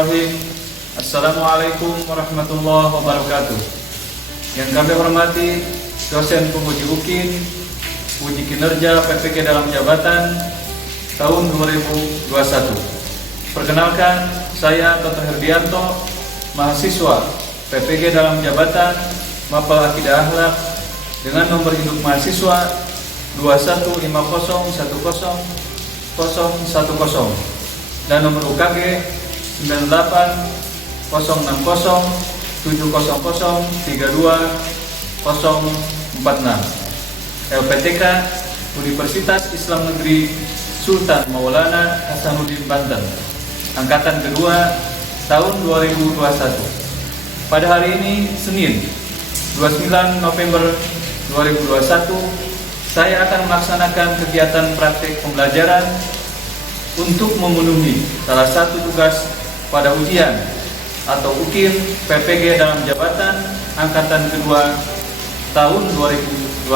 Bismillahirrahmanirrahim. Assalamualaikum warahmatullahi wabarakatuh. Yang kami hormati dosen penguji UKIN, uji kinerja PPG dalam jabatan tahun 2021. Perkenalkan, saya Toto Herdianto, mahasiswa PPG dalam jabatan Mapel Akidah Akhlak dengan nomor induk mahasiswa 215010010 dan nomor UKG 9800700320046. LPTK Universitas Islam Negeri Sultan Maulana Hasanuddin Banten, angkatan kedua tahun 2021. Pada hari ini Senin 29 November 2021, saya akan melaksanakan kegiatan praktik pembelajaran untuk memenuhi salah satu tugas pada ujian atau UKIN PPG dalam jabatan angkatan kedua tahun 2021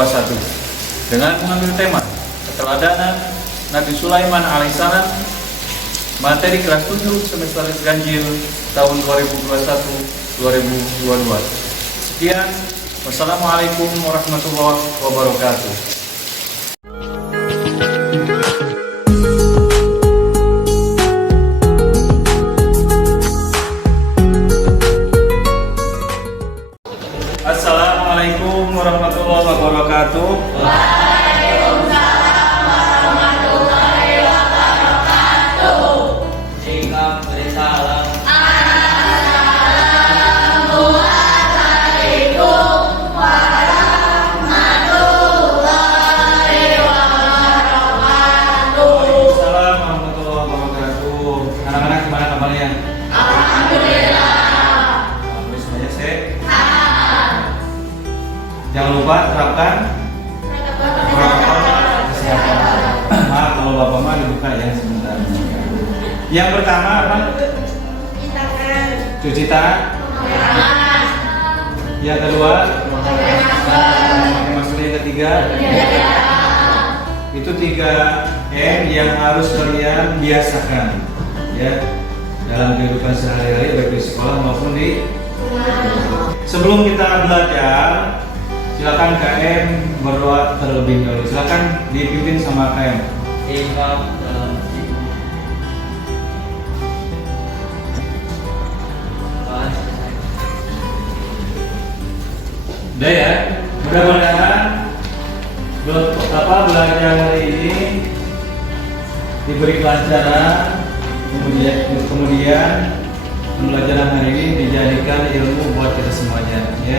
dengan mengambil tema keteladanan Nabi Sulaiman alaihissalam, materi kelas 7 semester ganjil tahun 2021-2022. Sekian, wassalamualaikum warahmatullahi wabarakatuh. Assalamualaikum warahmatullahi wabarakatuh. Waalaikumsalam warahmatullahi wabarakatuh. Sikap bersalam. Assalamualaikum warahmatullahi wabarakatuh. Waalaikumsalam warahmatullahi wabarakatuh. Anak-anak gimana kabarnya? Alhamdulillah. Alhamdulillah semuanya sehat. Jangan lupa terapkan protokol kesehatan. Maaf kalau bapak mah dibuka ya sebentar. Yang pertama apa? Cuci tangan. Yang kedua, pakai masker. Yang ketiga, itu 3M yang harus kalian biasakan ya dalam kehidupan sehari-hari baik di sekolah maupun di. Sebelum kita belajar, silakan KM berdoa terlebih dahulu. Silakan dipimpin sama KM. Sikap dalam hidup. Udah ya, mudah-mudahan belajar hari ini diberi pelajaran, kemudian pembelajaran hari ini dijadikan ilmu buat kita semuanya ya.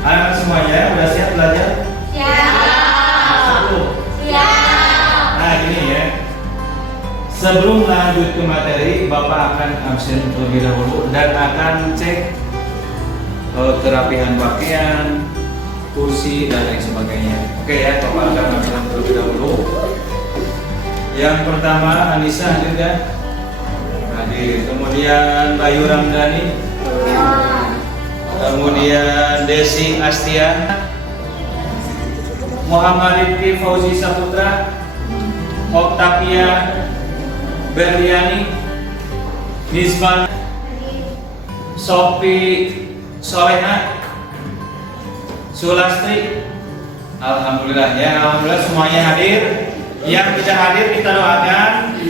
Anak semuanya udah siap belajar? Siap. Siap. Nah gini ya, sebelum lanjut ke materi, Bapak akan absen terlebih dahulu dan akan cek kerapihan pakaian, kursi dan lain sebagainya. Oke ya, Bapak akan absen terlebih dahulu. Yang pertama Anissa hadir ya? Hadir. Kemudian Bayu Ramdhani. Kemudian Desi Astia, Muhammad Rifki Fauzi Saputra, Oktavia Berliani, Nisman, Sofi Soleha, Sulastri. Alhamdulillah ya, alhamdulillah semuanya hadir. Yang tidak hadir kita doakan,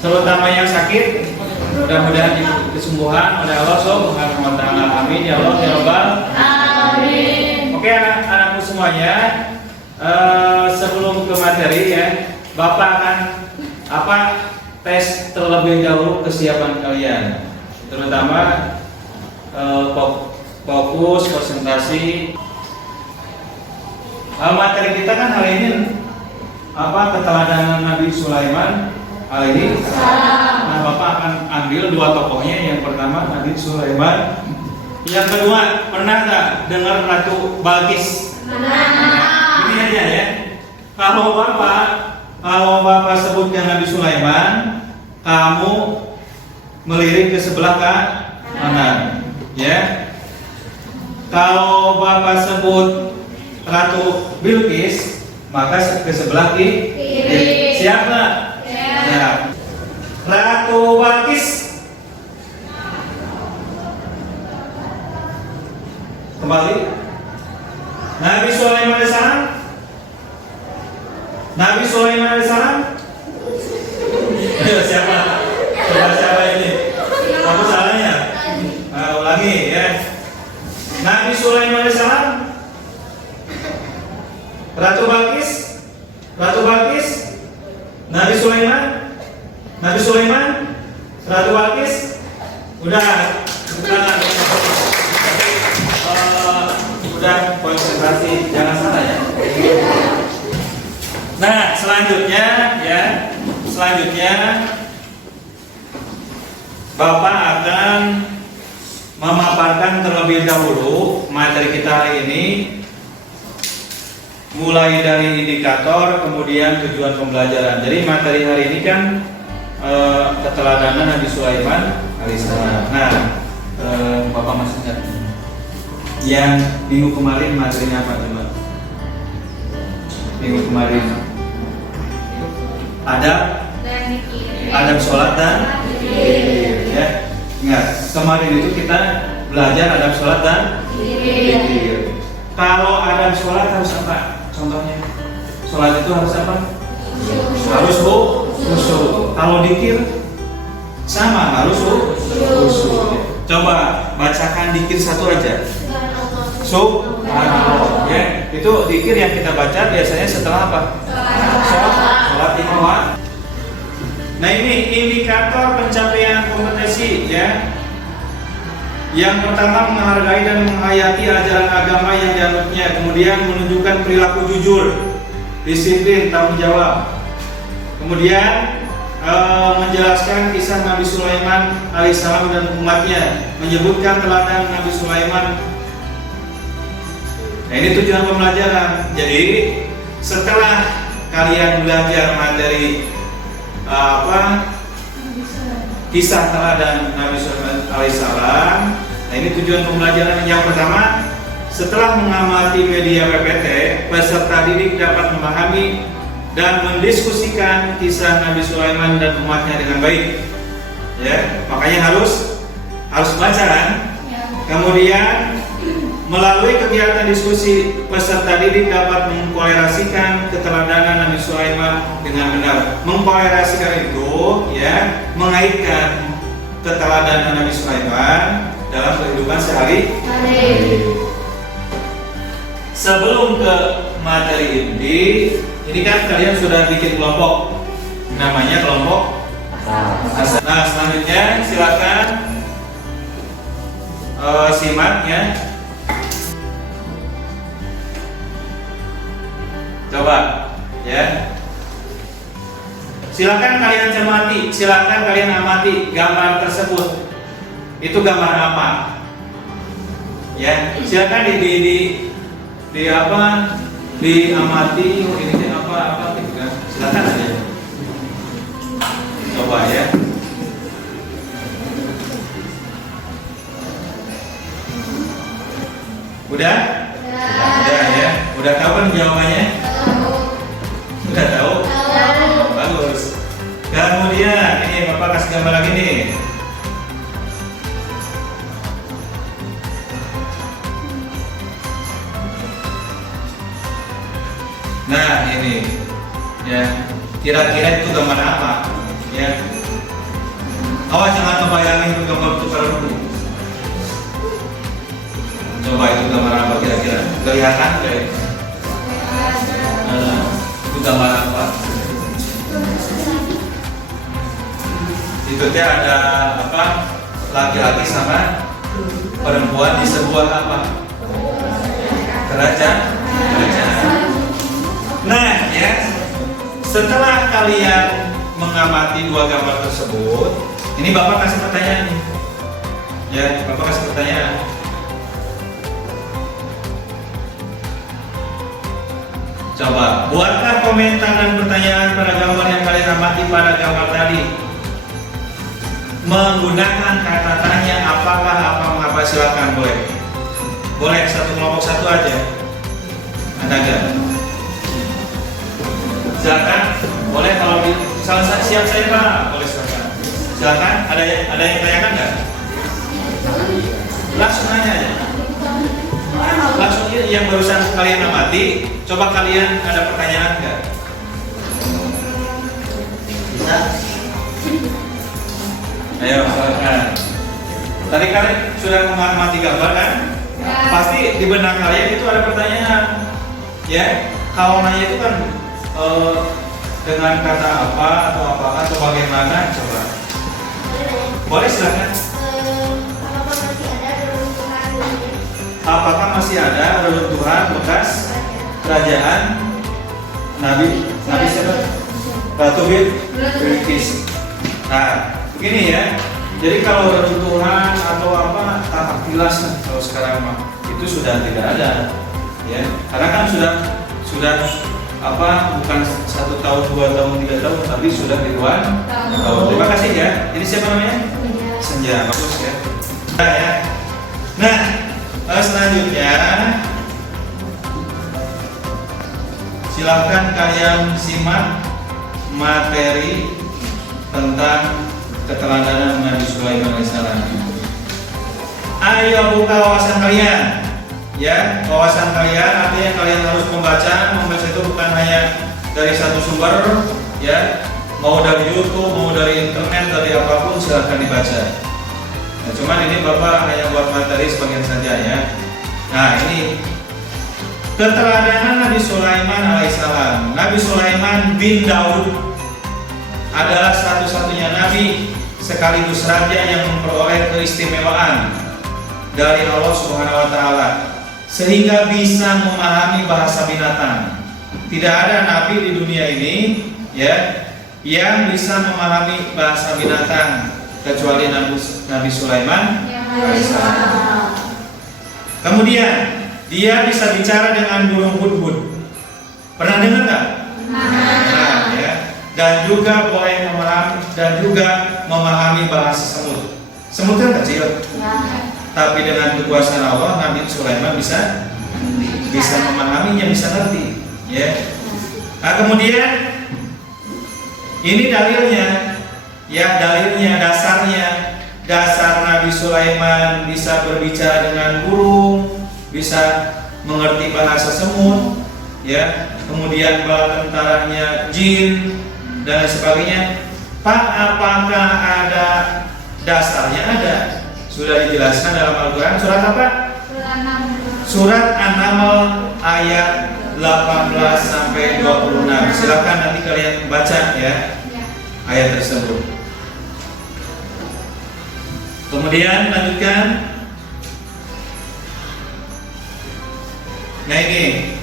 terutama yang sakit, mudah-mudahan diberi kesembuhan oleh Allah Subhanahu wa taala. Amin ya Allah ya Rabbal Amin. Oke anak-anakku semuanya, sebelum ke materi ya, Bapak akan tes terlebih dahulu kesiapan kalian, terutama fokus konsentrasi. Materi kita kan hari ini keteladanan Nabi Sulaiman alaihi salam. Nah, Bapak akan ambil dua tokohnya. Yang pertama Nabi Sulaiman. Yang kedua, pernah nggak dengar Ratu Balkis? Nah, ini aja ya. Kalau Bapak sebutkan Nabi Sulaiman, kamu melirik ke sebelah kanan, ya. Kalau Bapak sebut Ratu Bilqis, maka ke sebelah kiri. Siap nggak? Siap. Ratu Balkis Kembali. Nabi Sulaiman alaihissalam. Nabi Sulaiman alaihissalam. Siapa? Coba siapa ini? Apa salahnya? Ulangi ya. Nabi Sulaiman alaihissalam. Ratu Balkis. Ratu Balkis. Nabi Sulaiman. Nabi Sulaiman. Ratu Balkis. Udah. Udah konsentrasi, jangan salah ya. Nah, selanjutnya ya, Bapak akan memaparkan terlebih dahulu materi kita hari ini, mulai dari indikator, kemudian tujuan pembelajaran. Jadi materi hari ini kan keteladanan Nabi Sulaiman alaihissalam. Nah, Bapak masih ingat yang minggu kemarin materinya apa coba? Minggu kemarin adab sholat dan zikir, ya. Ingat, kemarin itu kita belajar adab sholat dan zikir. Kalau adab sholat harus apa? Contohnya, sholat itu harus apa? Harus khusyuk. Kalau zikir sama, harus khusyuk. Coba bacakan zikir satu aja. Subhanallah, ya. Itu zikir yang kita baca biasanya setelah apa? Sholat imam. Nah, ini indikator pencapaian kompetensi, ya. Yang pertama, menghargai dan menghayati ajaran agama yang dianutnya, kemudian menunjukkan perilaku jujur, disiplin, tanggung jawab. Kemudian menjelaskan kisah Nabi Sulaiman alaihissalam dan umatnya, menyebutkan teladan Nabi Sulaiman. Nah, ini tujuan pembelajaran. Jadi setelah kalian belajar materi kisah teladan Nabi Sulaiman alaihissalam, nah ini tujuan pembelajaran yang pertama. Setelah mengamati media PPT, peserta didik dapat memahami dan mendiskusikan kisah Nabi Sulaiman dan umatnya dengan baik. Ya, makanya harus baca kan? Kemudian melalui kegiatan diskusi, peserta didik dapat mengkolerasikan keteladanan Nabi Sulaiman dengan benar. Mengkolerasikan itu ya, mengaitkan keteladanan Nabi Sulaiman dalam kehidupan sehari-hari. Sebelum ke materi ini kan kalian sudah bikin kelompok, namanya kelompok. Nah, selanjutnya silakan simak ya. Coba ya. Silakan kalian cermati, silakan kalian amati gambar tersebut. Itu gambar apa? Ya, silakan diamati ini apa gitu kan. Silakan aja. Coba ya. Udah? Udah ya. Udah tahu kan jawabannya? Udah tahu? Bagus. Kemudian ini Bapak kasih gambar lagi nih. Nah ini ya, kira-kira itu gambar apa? Ya. Awas jangan membayangin itu gambar tukar dulu. Coba itu gambar apa kira-kira? Kelihatan nggak? Itu gambar apa? Itu teh ada apa? Laki-laki sama perempuan di sebuah apa? Kerajaan. Nah ya, setelah kalian mengamati dua gambar tersebut, ini Bapak kasih pertanyaan nih. Ya, Bapak kasih pertanyaan. Coba buatlah komentar dan pertanyaan pada gambar yang kalian amati pada gambar tadi. Menggunakan kata tanya apakah, apa, mengapa, silakan boleh. Boleh satu kelompok satu aja. Ada nggak? Silakan. Boleh kalau salah siap saya Pak. Boleh silakan. Silakan. Ada yang tanyakan nggak? Langsung aja. yang barusan kalian amati, coba kalian ada pertanyaan nggak? Bisa? Ayo, silakan. Tadi kalian sudah mengamati gambar kan? Pasti di benak kalian itu ada pertanyaan, ya? Kalau nanya itu kan dengan kata apa atau apakah atau bagaimana? Coba. Boleh silakan. Apakah masih ada reruntuhan bekas kerajaan Nabi siapa? Ratu Bilqis. Nah, begini ya. Jadi kalau reruntuhan atau apa tampak jelas kalau sekarang mah itu sudah tidak ada, ya. Karena kan sudah apa bukan 1 tahun, 2 tahun, 3 tahun, tapi sudah ribuan tahun. Terima kasih ya. Ini siapa namanya? Senja. Bagus ya. Nah, ya. Nah, selanjutnya silakan kalian simak materi tentang keteladanan Nabi Sulaiman alaihissalam. Ayo buka wawasan kalian, ya. Wawasan kalian artinya kalian harus membaca itu bukan hanya dari satu sumber, ya. Mau dari YouTube, mau dari internet, dari apapun silahkan dibaca. Nah, cuman ini Bapak hanya buat materi sebagian saja ya. Nah, ini keteladanan Nabi Sulaiman alaihissalam. Nabi Sulaiman bin Daud adalah satu-satunya nabi sekaligus raja yang memperoleh keistimewaan dari Allah Subhanahu wa taala sehingga bisa memahami bahasa binatang. Tidak ada nabi di dunia ini ya yang bisa memahami bahasa binatang kecuali Nabi Sulaiman alaihissalam. Kemudian dia bisa bicara dengan burung hudhud. Pernah dengar nggak? Nah, ya. Dan juga boleh memahami bahasa semut. Semut kan kecil, tapi dengan kekuasaan Allah Nabi Sulaiman bisa memahaminya, bisa ngerti, ya. Nah, kemudian ini dalilnya, ya dasar Nabi Sulaiman bisa berbicara dengan burung, bisa mengerti bahasa semut, ya. Kemudian bala tentaranya jin dan sebagainya. Pak, apakah ada dasarnya? Ada. Sudah dijelaskan dalam Al-Quran. Surat apa? Surat An-Naml ayat 18 sampai 26. Silakan nanti kalian baca ya ayat tersebut. Kemudian lanjutkan. Nah ini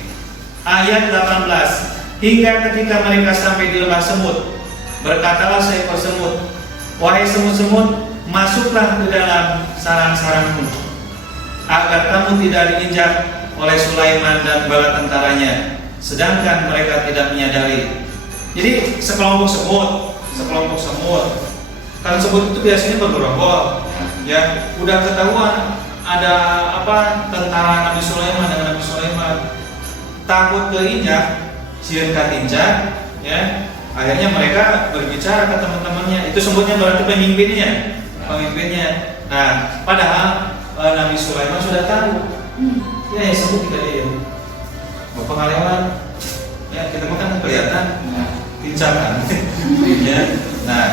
ayat 18. Hingga ketika mereka sampai di lembah semut, berkatalah seekor semut, wahai semut-semut, masuklah ke dalam sarang-sarangmu, agar kamu tidak diinjak oleh Sulaiman dan bala tentaranya, sedangkan mereka tidak menyadari. Jadi sekelompok semut. Kan semut itu biasanya bergerombol, ya. Udah ketahuan ada apa tentara Nabi Sulaiman dengan Nabi Sulaiman, takut keinjak, sieun katinjak, ya. Akhirnya mereka berbicara ke teman-temannya. Itu semutnya berarti pemimpinnya. Nah, padahal Nabi Sulaiman sudah tahu. Ya, semut kita dia. Bapak ngalewat. Ya, kita makan kelihatan. Tincakan. Ya. Nah,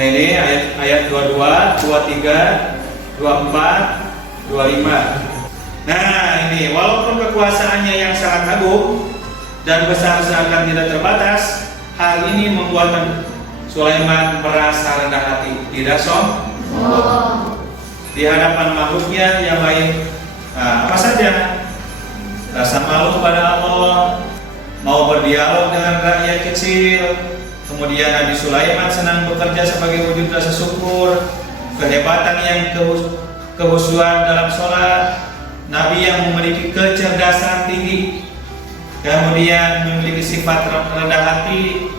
ini ayat 22, 23, 24, 25. Nah, ini walaupun kekuasaannya yang sangat agung dan besar seakan tidak terbatas, hal ini membuat Sulaiman merasa rendah hati, tidak sombong di hadapan makhluknya yang lain. Nah, apa saja? Rasa malu pada Allah, mau berdialog dengan rakyat kecil. Kemudian Nabi Sulaiman senang bekerja sebagai wujud rasa syukur, kehebatan yang kehusuan dalam sholat, Nabi yang memiliki kecerdasan tinggi, kemudian memiliki sifat rendah hati,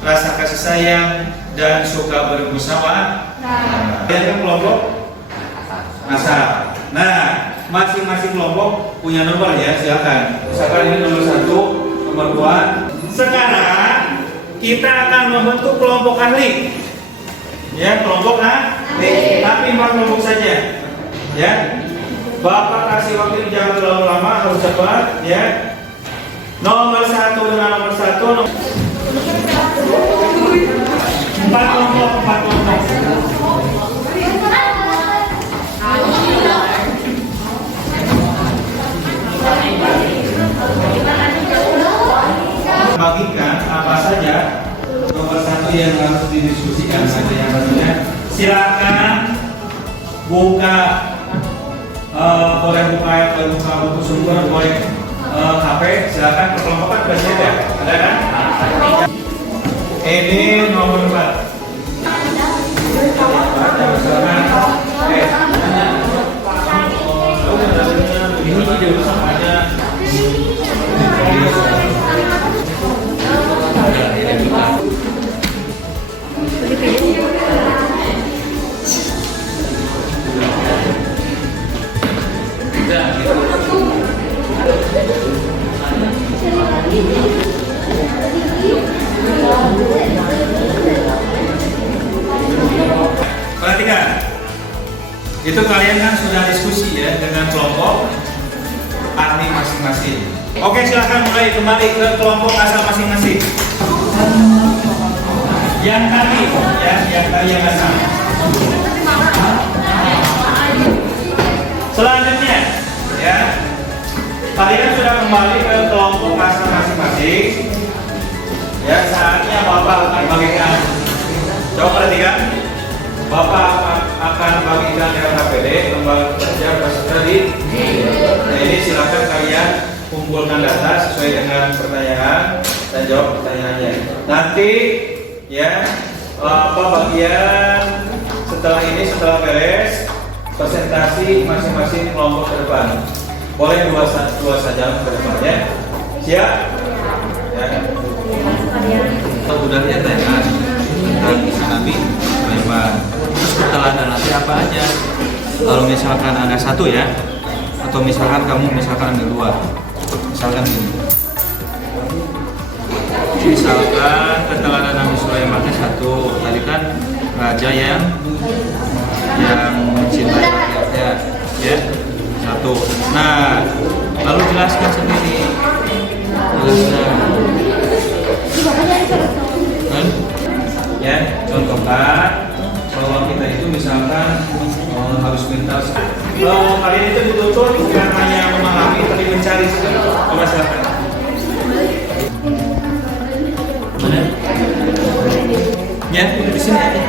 rasa kasih sayang, dan suka bermusyawarah. Ada kelompok asal. Nah, masing-masing kelompok punya nomor ya, silakan. Misalkan ini nomor 1, nomor 2. Sekarang kita akan membentuk kelompok ahli. Ya, kelompok ahli. Tapi 4 kelompok saja. Ya. Bapak kasih waktu jangan terlalu lama, harus cepat ya. Nomor 1 dengan nomor 1 empat kelompok. Bagikan apa saja nomor 1 yang harus didiskusikan ada yang artinya silakan buka boleh buka buku sumber, boleh HP, silakan perkelompokan presiden ya, ada kan? Ini nomor 4. Ini tidak usah ada. Perhatikan, itu kalian kan sudah diskusi ya dengan kelompok arti masing-masing. Oke, silahkan mulai kembali ke kelompok asal masing-masing. Yang tadi ya, yang asal. Selanjutnya ya, kalian sudah kembali ke kelompok asal masing-masing. Ya, saatnya Bapak akan bagikan. Coba perhatikan. Bapak akan bagikan LKPD, lembaga kerja peserta didik. Nah, ini silakan kalian kumpulkan data sesuai dengan pertanyaan dan jawab pertanyaannya. Nanti ya bagian setelah beres presentasi masing-masing kelompok ke depan. Boleh dua saja ke depan ya. Siap? Ya. Udah lihat ya kan, bisa nanti lebar. Terus keteladanan nanti apa aja? Kalau misalkan ada 1 ya, atau misalkan kamu misalkan ada 2, misalkan ini. Misalkan keteladanan Nabi Sulaiman 1, tadi kan raja yang mencintai rakyatnya, ya 1. Nah, lalu jelaskan sendiri. Ya, contohkan bahwa kita itu misalkan harus minta kalau kalian itu dituntut bukan hanya memahami tapi mencari. Coba silakan. Mana? Ya, di sini aja.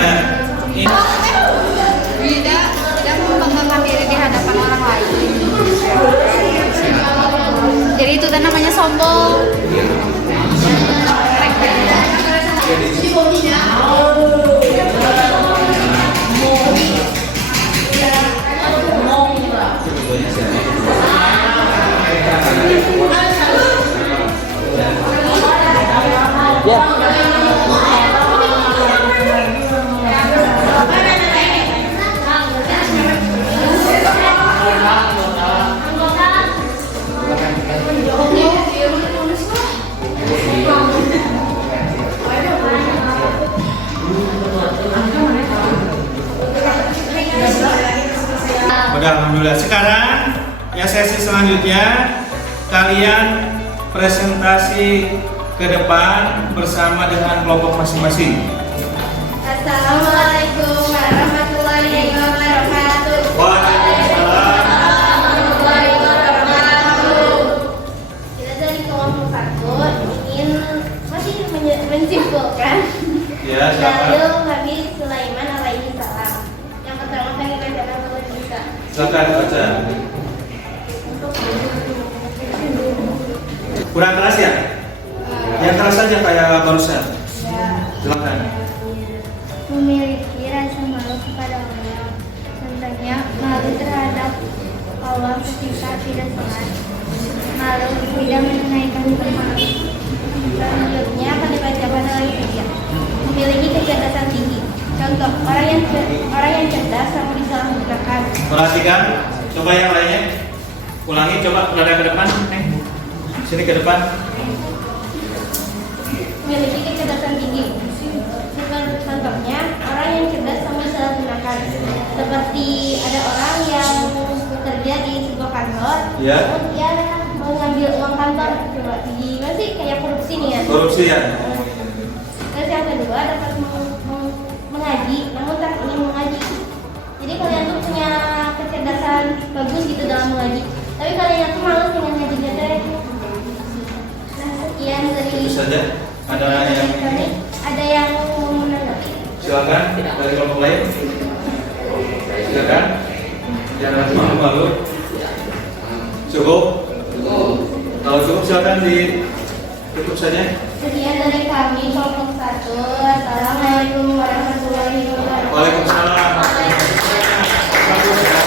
Kan? Tidak membanggakan diri di hadapan orang lain. Jadi itu namanya sombong. Udah, alhamdulillah. Sekarang ya sesi selanjutnya kalian presentasi ke depan bersama dengan kelompok masing-masing. Assalamualaikum warahmatullahi wabarakatuh. Waalaikumsalam. Warahmatullahi wabarakatuh. Kita dari kelompok 1 ingin masih menyimpulkan Ya, silakan. dalil Nabi Sulaiman alaihi salam. Yang pertama kali bacakan kalau bisa. Silakan baca. Kurang keras ya? Yang keras saja kayak barusan. Silakan. Memiliki rasa malu kepada Allah, contohnya malu terhadap Allah ketika tidak sholat, malu tidak menunaikan ibadah. Selanjutnya akan dibacakan oleh tiga. Memiliki kecerdasan tinggi, contoh orang yang cerdas sama disalahgunakan. Perhatikan, coba yang lainnya. Ulangi coba nada ke depan. Sini ke depan. Memiliki kecerdasan tinggi. Contohnya, orang yang cerdas sama salah gunakan. Seperti ada orang yang bekerja di sebuah kantor, Ya. terus dia mau ngambil uang kantor, coba gimana sih kayak korupsi nih ya. Korupsi ya. Terus yang kedua dapat mengaji, namun tak ingin mengaji. Jadi kalian tuh punya kecerdasan bagus gitu dalam mengaji, tapi kalian tuh malas dengan ngajinya teh. Nah, sekian dari Itu saja. Ada yang kami. Ada yang mau menanggapi? silakan dari kelompok lain. Silakan. Jangan malu-malu. Cukup. Kalau cukup silakan ditutup saja. Sekian dari kami kelompok 1. Assalamualaikum warahmatullahi wabarakatuh. Waalaikumsalam. Bagus ya.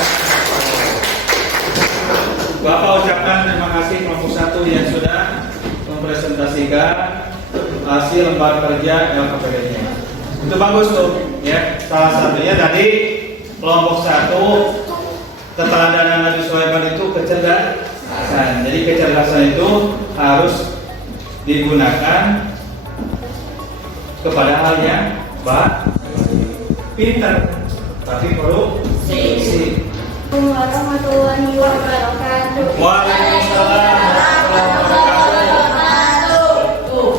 Bapak ucapkan terima kasih kelompok 1 yang sudah mempresentasikan hasil lembar kerja LKPD-nya. Itu bagus tuh, ya. Salah satunya tadi kelompok 1 keteladanan Nabi Sulaiman itu kecerdasan. Jadi kecerdasan itu harus digunakan kepada hal yang pintar, tapi perlu sih. Warahmatullahi wabarakatuh. Waalaikumsalam warahmatullahi wabarakatuh.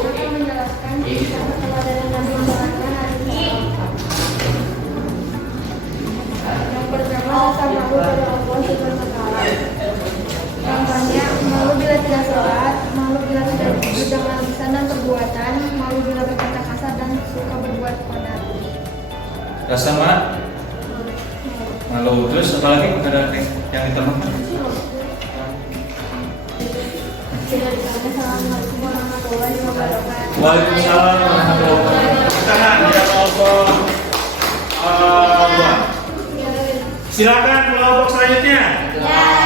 Saya menjelaskan kisah keteladanan Nabi Sulaiman alaihissalam. Yang pertama, rasa malu pada Allah Subhanahu wa Ta'ala. Contohnya, malu bila tidak sholat, malu bila tidak berjalan lisan dan perbuatan, malu bila berkata kasar dan suka berbuat kotor. Rasa malu. Terus apa lagi ada yang ditambahkan? Assalamualaikum warahmatullahi wabarakatuh. Waalaikumsalam warahmatullahi wabarakatuh. Tangan ya kelompok 2. Silakan kelompok selanjutnya.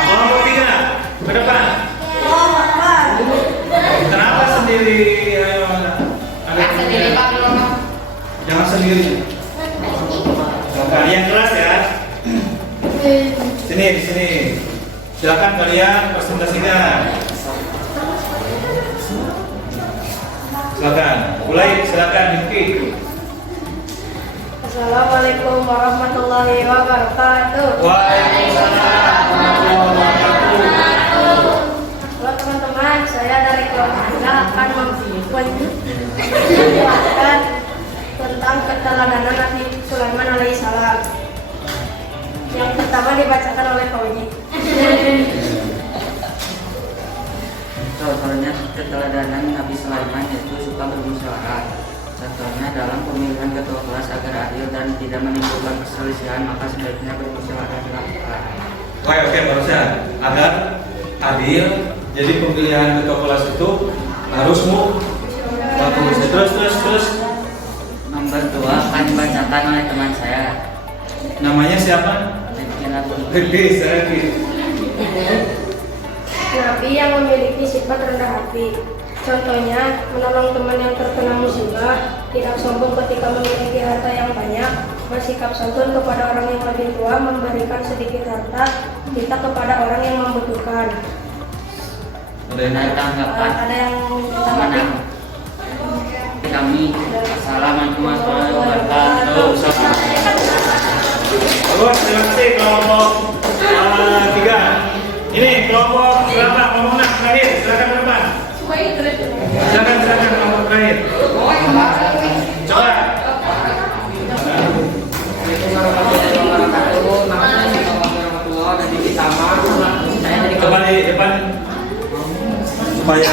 Kelompok 3 ke depan. Kenapa sendiri? Ayo, ada sendiri Pak. Jangan sendiri. Kalian kelas ya. Sini di sini. Silakan kalian presentasikan. Silakan. Mulai silakan Niki. Assalamualaikum warahmatullahi wabarakatuh. Waalaikumsalam warahmatullahi wabarakatuh. Halo teman-teman, saya dari kelompok Anda akan menjelaskan tentang keteladanan Nabi Sulaiman alaihissalam. Yang pertama dibacakan oleh Pauji. Contohnya keteladanan Nabi Sulaiman yaitu suka bermusyawarah. Contohnya dalam pemilihan ketua kelas agar adil dan tidak menimbulkan perselisihan, maka sebaiknya bermusyawarah dilakukan. Oke, barusan agar adil. Jadi pemilihan ketua kelas itu harus bagus. Terus. Nomor 2 akan dibacakan oleh teman saya. Namanya siapa? Gede, Nabi yang memiliki sifat rendah hati. Contohnya, menolong teman yang terkena musibah, tidak sombong ketika memiliki harta yang banyak, bersikap santun kepada orang yang lebih tua, memberikan sedikit harta kita kepada orang yang membutuhkan. Ada tanggapan? Ada yang Mana? Kami. Assalamualaikum warahmatullahi wabarakatuh. Bagus, terima kasih kelompok 3. Ini kelompok berapa? Kelompok 6 terakhir. Silakan ke depan. Silakan kelompok terakhir. Coba. Coba di depan supaya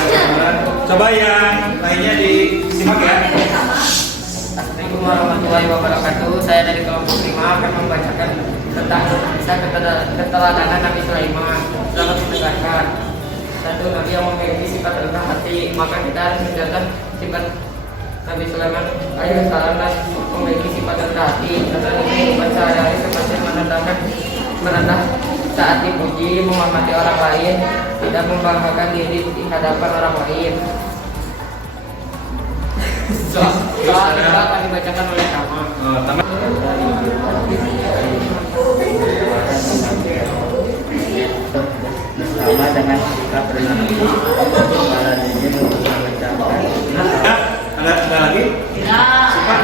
coba yang lainnya disimak ya. Assalamualaikum warahmatullahi wabarakatuh. Saya dari kelompok 5 akan membacakan tentang kisah keteladanan Nabi Sulaiman. Selamat mendengarkan. Satu, Nabi yang memiliki sifat rendah hati, maka kita harus menjaga sifat Nabi Sulaiman alaihissalam dan memiliki sifat rendah hati. Karena ini membaca ayat seperti merendah saat dipuji, menghormati orang lain, tidak membanggakan diri di hadapan orang lain. Soal kedua akan dibacakan oleh Tama. Selamat kita pernah para diri mengucapkan Ada lagi? Tidak. Siapa?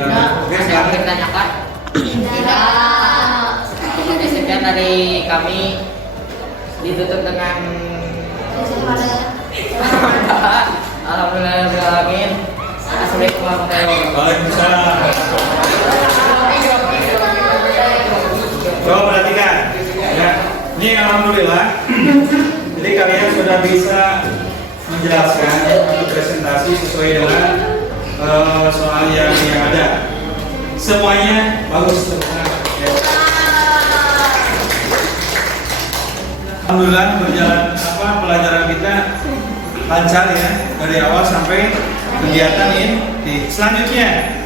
Enggak. Oke, yang silakan. ditanyakan. Tidak. Oke, sekian dari kami, ditutup dengan alhamdulillahirobbilalamin. Assalamualaikum warahmatullahi wabarakatuh. Waalaikumsalam. Coba perhatikan, ya. Ini alhamdulillah. Jadi kalian sudah bisa menjelaskan atau presentasi sesuai dengan soal yang ada. Semuanya bagus. Ya. Alhamdulillah berjalan pelajaran kita lancar ya dari awal sampai kegiatan ini. Selanjutnya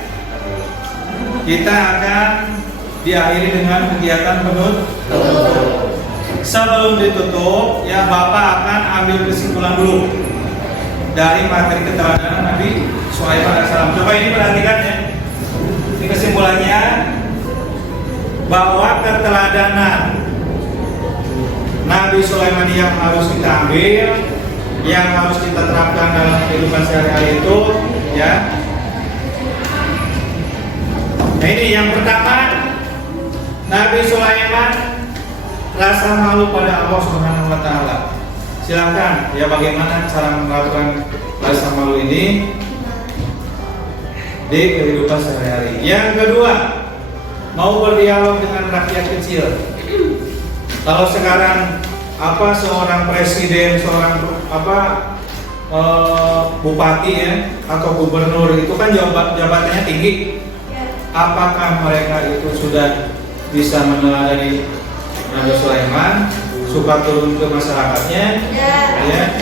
kita akan diakhiri dengan kegiatan penutup. Sebelum ditutup, ya Bapak akan ambil kesimpulan dulu dari materi keteladanan Nabi Sulaiman alaihissalam. Coba ini perhatikan ya. Ini kesimpulannya bahwa keteladanan Nabi Sulaiman yang harus kita ambil, yang harus kita terapkan dalam kehidupan sehari-hari itu, ya. Nah ini yang pertama, Nabi Sulaiman rasa malu pada Allah Subhanahu wa taala. Silakan ya, bagaimana cara melakukan rasa malu ini di kehidupan sehari-hari. Yang kedua, mau berdialog dengan rakyat kecil. Kalau sekarang seorang presiden, seorang bupati ya atau gubernur itu kan jabatannya tinggi. Apakah mereka itu sudah bisa meneladani Nabi Sulaiman, suka turun ke masyarakatnya? Ya.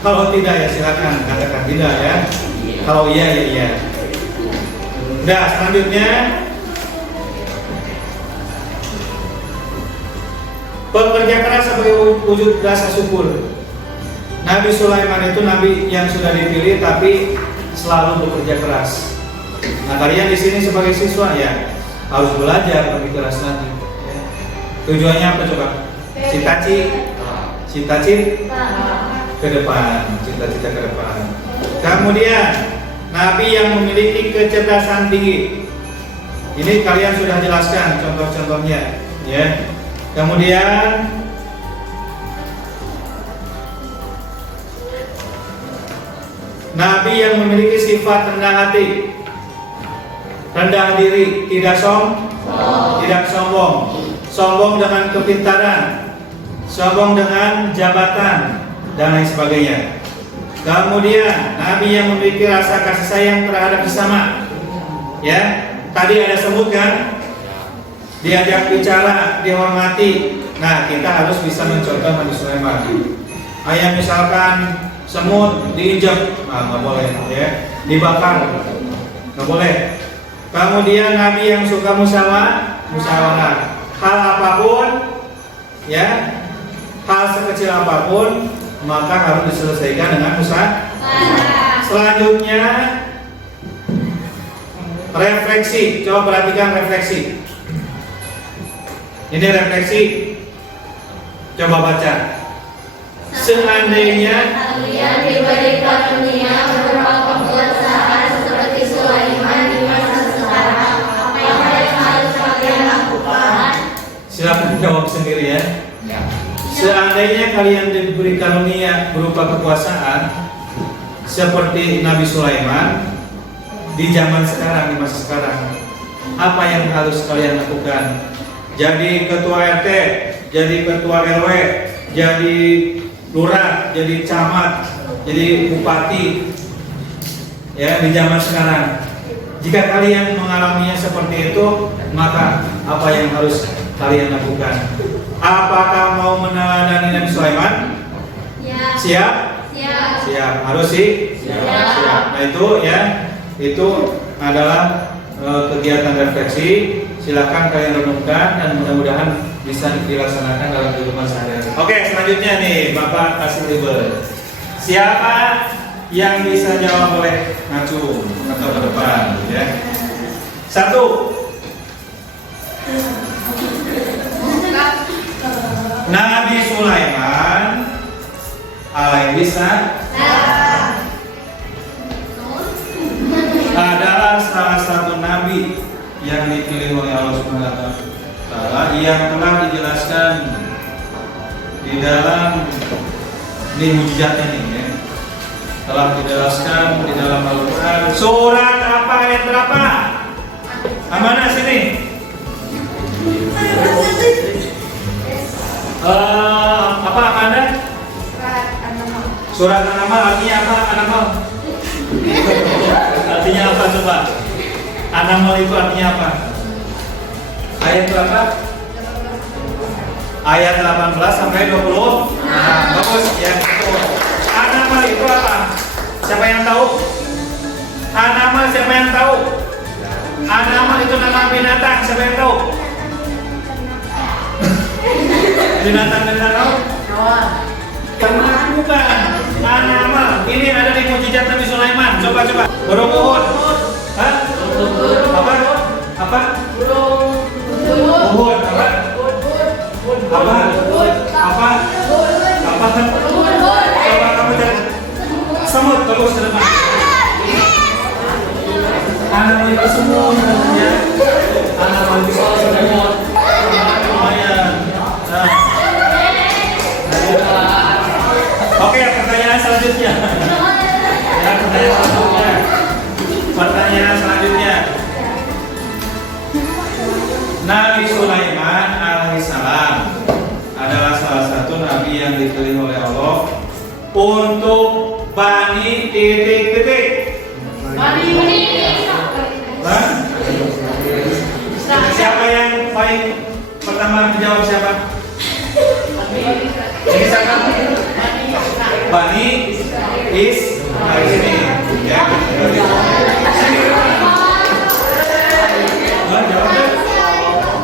Kalau tidak ya silakan katakan tidak ya. Kalau iya ya iya. Nah, selanjutnya bekerja keras sebagai wujud rasa syukur. Nabi Sulaiman itu nabi yang sudah dipilih tapi selalu bekerja keras. Nah, kalian di sini sebagai siswa ya harus belajar lebih keras nanti. Ya. Tujuannya apa coba? Cita-cita ke depan, cita-cita ke depan. Kemudian nabi yang memiliki kecerdasan tinggi. Ini kalian sudah jelaskan contoh-contohnya, ya. Kemudian nabi yang memiliki sifat rendah hati, rendah diri, tidak sombong, sombong dengan kepintaran, sombong dengan jabatan dan lain sebagainya. Kemudian nabi yang memiliki rasa kasih sayang terhadap sesama. Ya, tadi ada sebutkan diajak bicara, dihormati. Nah, kita harus bisa mencontoh Nabi Sulaiman. Ayam misalkan semut diinjak, nggak boleh ya, dibakar, nggak boleh. Kemudian Nabi yang suka musyawarah, hal apapun, ya, hal sekecil apapun, maka harus diselesaikan dengan musyawarah. Selanjutnya refleksi. Coba perhatikan refleksi. Ini refleksi. Coba baca. Seandainya kalian diberi karunia berupa kekuasaan seperti Sulaiman di masa sekarang, apa yang harus kalian lakukan? silakan jawab sendiri ya. Seandainya kalian diberi karunia berupa kekuasaan seperti Nabi Sulaiman di zaman sekarang, di masa sekarang, apa yang harus kalian lakukan? Jadi ketua RT, jadi ketua RW, jadi lurah, jadi camat, jadi bupati, ya, di zaman sekarang. Jika kalian mengalaminya seperti itu, maka apa yang harus kalian lakukan? Apakah mau meneladani Nabi Sulaiman? Ya. Siap? Siap. Siap. Harus sih? Siap. Nah itu ya, itu adalah kegiatan refleksi. Silakan kalian renungkan dan mudah-mudahan bisa dilaksanakan dalam kehidupan sehari-hari. Oke, selanjutnya nih Bapak kasih label. Siapa yang bisa jawab boleh ngacung atau ke depan, ya. 1. Nabi Sulaiman alaihi adalah salah satu nabi yang dipilih oleh Allah Subhanahu wa taala yang telah dijelaskan di dalam mujizatnya ini ya. Telah dijelaskan di dalam Al-Qur'an. Surat apa, ayat berapa? Amanah sini. Apa Anda? Surat An-Naml artinya apa? An-Naml. Artinya apa coba? An-Naml itu artinya apa? Ayat berapa? Ayat 18 sampai 20. Nah, bagus ya. An-Naml itu apa? Siapa yang tahu? An-Naml siapa yang tahu? An-Naml itu nama binatang. Siapa yang tahu? Binatang tahu? Ternak bukan. An-Naml. Ini ada di mujizat Nabi Sulaiman. Coba. Burung Uhud. Hah? Apa? Uhud. Apa? Coba kamu cari. Semut. Bagus ke depan. An-Naml itu semut namanya. An-Naml itu semut. Lumayan. Oke, pertanyaan selanjutnya. Pertanyaan selanjutnya. Nabi Sulaiman alaihissalam adalah salah satu nabi yang dipilih oleh Allah untuk Bani titik-titik. Siapa yang paling pertama menjawab siapa? Ini siapa? Bani Israil. Ya. Jawabnya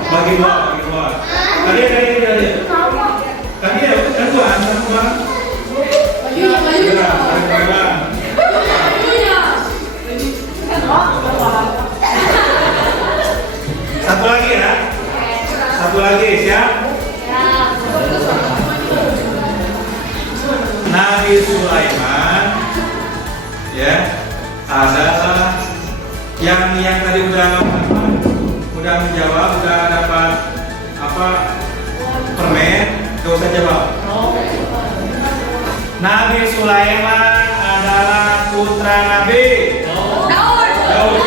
bagi dua. Tadi kan Tuhan sama Satu lagi siap? Nabi Sulaiman ya adalah yang tadi udah menjawab, udah dapat permen, gak usah jawab. Nabi Sulaiman adalah putra Nabi Daud.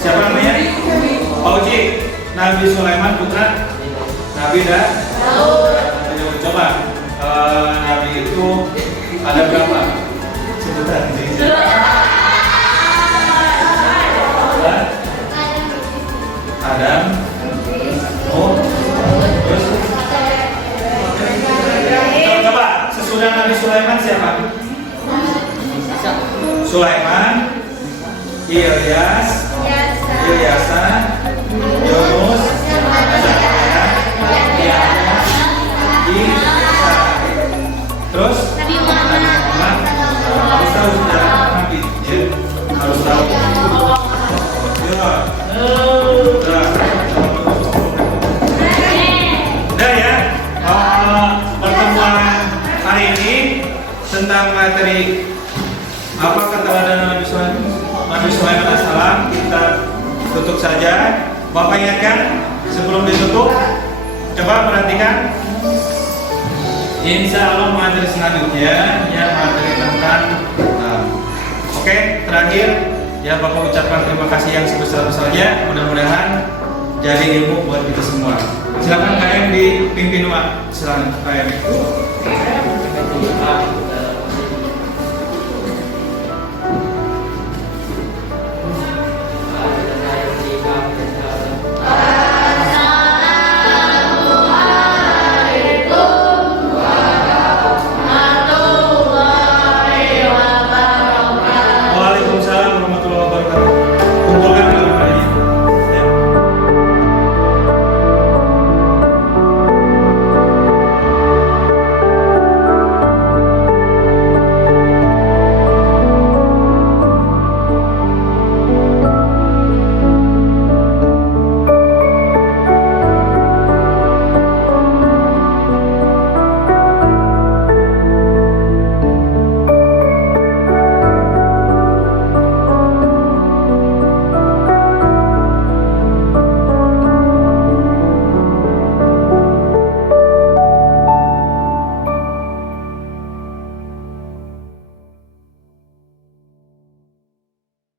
Siapa namanya? Pauji. Nabi Sulaiman putra Nabi Daud. Coba Nabi itu ada berapa? Sebutan. Adam, Nuh, terus coba sesudah Nabi Sulaiman siapa? Sulaiman, Ilyas, Yunus, terus Nabi Muhammad. Harus tahu sejarah Nabi, ya. Harus tahu. Udah ya. Pertemuan hari ini tentang materi apa keteladanan Nabi Sulaiman alaihissalam kita tutup saja. Bapak ingatkan sebelum ditutup, coba perhatikan. Insya Allah materi selanjutnya yang materi tentang oke, terakhir ya Bapak ucapkan terima kasih yang sebesar-besarnya. Mudah-mudahan jadi ilmu buat kita semua. Silakan KM dipimpin Pak. Silakan KM.